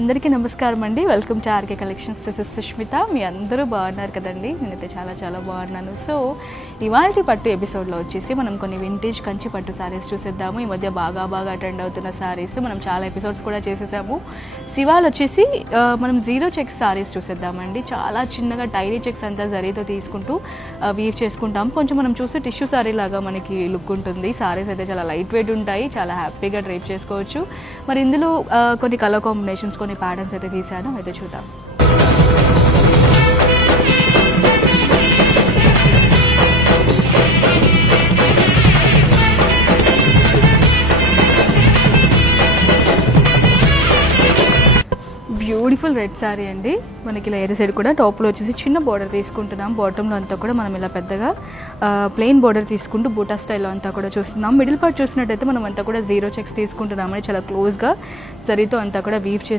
అందరికీ నమస్కారం అండి. Welcome to RK collections. This is Sushmita. మీ అందరూ బాగున్నారు కదండి? నేనైతే చాలా చాలా బాగున్నాను. సో ఇవాల్టి పట్టు ఎపిసోడ్లో వచ్చేసి మనం కొన్ని వింటేజ్ కంచి పట్టు శారీస్ చూసేద్దాము. ఈ మధ్య బాగా ట్రెండ్ అవుతున్న శారీస్ మనం చాలా ఎపిసోడ్స్ కూడా చేసేసాము. శివాలు వచ్చేసి మనం జీరో చెక్స్ శారీస్ చూసేద్దామండి. చాలా చిన్నగా టైనీ చెక్స్ అంతా జరీతో తీసుకుంటూ వీవ్ చేసుకుంటాం. కొంచెం మనం చూస్తే టిష్యూ శారీ లాగా మనకి లుక్ ఉంటుంది. శారీస్ అయితే చాలా లైట్ వెయిట్ ఉంటాయి, చాలా హ్యాపీగా డ్రైప్ చేసుకోవచ్చు. మరి ఇందులో కొన్ని కలర్ కాంబినేషన్స్, కొన్ని ప్యాటర్న్స్ అయితే తీసాను, అయితే చూద్దాం. బ్యూటిఫుల్ రెడ్ శారీ అండి. మనకి ఇలా ఏదో సైడ్ కూడా టాప్లో వచ్చేసి చిన్న బోర్డర్ తీసుకుంటున్నాం. బాటంలో అంతా కూడా మనం ఇలా పెద్దగా ప్లెయిన్ బోర్డర్ తీసుకుంటూ బూటా స్టైల్లో అంతా కూడా చూస్తున్నాం. మిడిల్ పార్ట్ చూసినట్టయితే మనం అంతా కూడా జీరో చెక్స్ తీసుకుంటున్నామని చాలా క్లోజ్గా జరీతో అంతా కూడా వీవ్ చేసి